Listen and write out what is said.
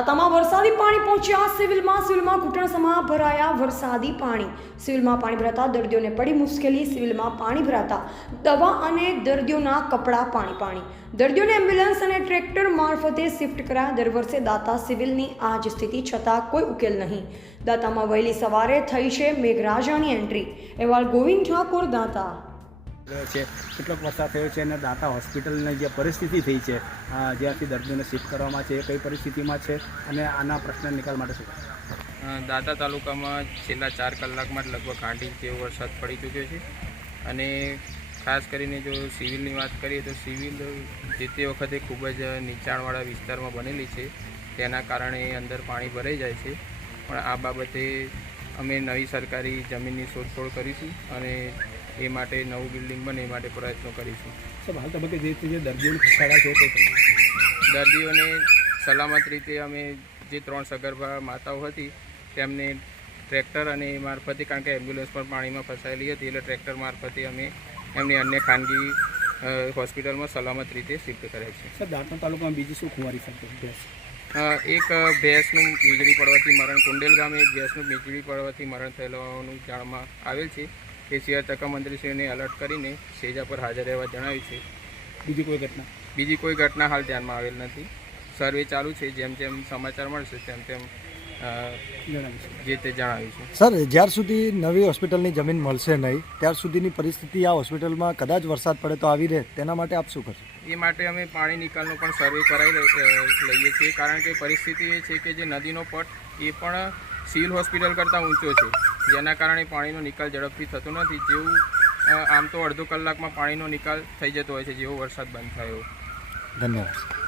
દાતામાં વરસાદી પાણી પહોંચ્યા. સિવિલમાં સિવિલમાં ઘૂંટણસમાં ભરાયા વરસાદી પાણી. સિવિલમાં પાણી ભરાતા દર્દીઓને પડી મુશ્કેલી. સિવિલમાં પાણી ભરાતા દવા અને દર્દીઓના કપડાં પાણી પાણી. દર્દીઓને એમ્બ્યુલન્સ અને ટ્રેક્ટર મારફતે શિફ્ટ કર્યા. દર વર્ષે દાતા સિવિલની આ જ સ્થિતિ છતાં કોઈ ઉકેલ નહીં. દાતામાં વહેલી સવારે થઈ છે મેઘરાજાની એન્ટ્રી. અહેવાલ ગોવિંદ ઠાકોર, દાતા. રહ્યો છે. કેટલોક વરસાદ થયો છે અને દાતા હોસ્પિટલની જે પરિસ્થિતિ થઈ છે જ્યાંથી દર્દીઓને શિફ્ટ કરવામાં છે, એ કઈ પરિસ્થિતિમાં છે અને આના પ્રશ્ન નિકાલ માટે શું દાતા તાલુકામાં છેલ્લા ચાર કલાકમાં જ લગભગ આઠ જેવો વરસાદ પડી ચૂક્યો છે. અને ખાસ કરીને જો સિવિલની વાત કરીએ તો સિવિલ જે તે વખતે ખૂબ જ નીચાણવાળા વિસ્તારમાં બનેલી છે. તેના કારણે અંદર પાણી ભરાઈ જાય છે. પણ આ બાબતે અમે નવી સરકારી જમીનની શોધખોળ કરીશું અને એ માટે નવું બિલ્ડિંગ બને એ માટે પ્રયત્નો કરીશું. સાહેબ હાલ તબક્કે જે જે દર્દીઓને ખસેડાયા છે દર્દીઓને સલામત રીતે અમે જે ત્રણ સગર્ભા માતાઓ હતી તેમને ટ્રેક્ટર અને એ મારફતે કારણ કે એમ્બ્યુલન્સ પણ પાણીમાં ફસાયેલી હતી એટલે ટ્રેક્ટર મારફતે અમે એમની અન્ય ખાનગી હોસ્પિટલમાં સલામત રીતે શિફ્ટ કર્યા છે સર દાંતા તાલુકામાં બીજી શું ખુવારી શકે એક ભેંસનું વીજળી પડવાથી મરણ કુંડેલ ગામે એક ભેંસનું વીજળી પડવાથી મરણ થયેલાનું જાણમાં આવેલ છે. એ સિવાય તકા મંત્રીશ્રીને એલર્ટ કરીને સેજા પર હાજર રહેવા જણાવ્યું છે. બીજી કોઈ ઘટના? બીજી કોઈ ઘટના હાલ ધ્યાનમાં આવેલ નથી. સર્વે ચાલુ છે જેમ જેમ સમાચાર મળશે તેમ તેમ જે તે જણાવ્યું છે. સર જ્યાર સુધી નવી હોસ્પિટલની જમીન મળશે નહીં ત્યાર સુધીની પરિસ્થિતિ આ હોસ્પિટલમાં કદાચ વરસાદ પડે તો આવી રહે તેના માટે આપ શું કરશો? એ માટે અમે પાણી નિકાલનો પણ સર્વે કરાવી લઈએ છીએ કારણ કે પરિસ્થિતિ એ છે કે જે નદીનો પટ એ પણ સિવિલ હોસ્પિટલ કરતાં ઊંચો છે. જેના કારણે પાણીનો નિકાલ ઝડપથી થતો નથી. જેવું આમ તો અડધો કલાકમાં પાણીનો નિકાલ થઈ જતો હોય છે જેવો વરસાદ બંધ થયો. ધન્યવાદ.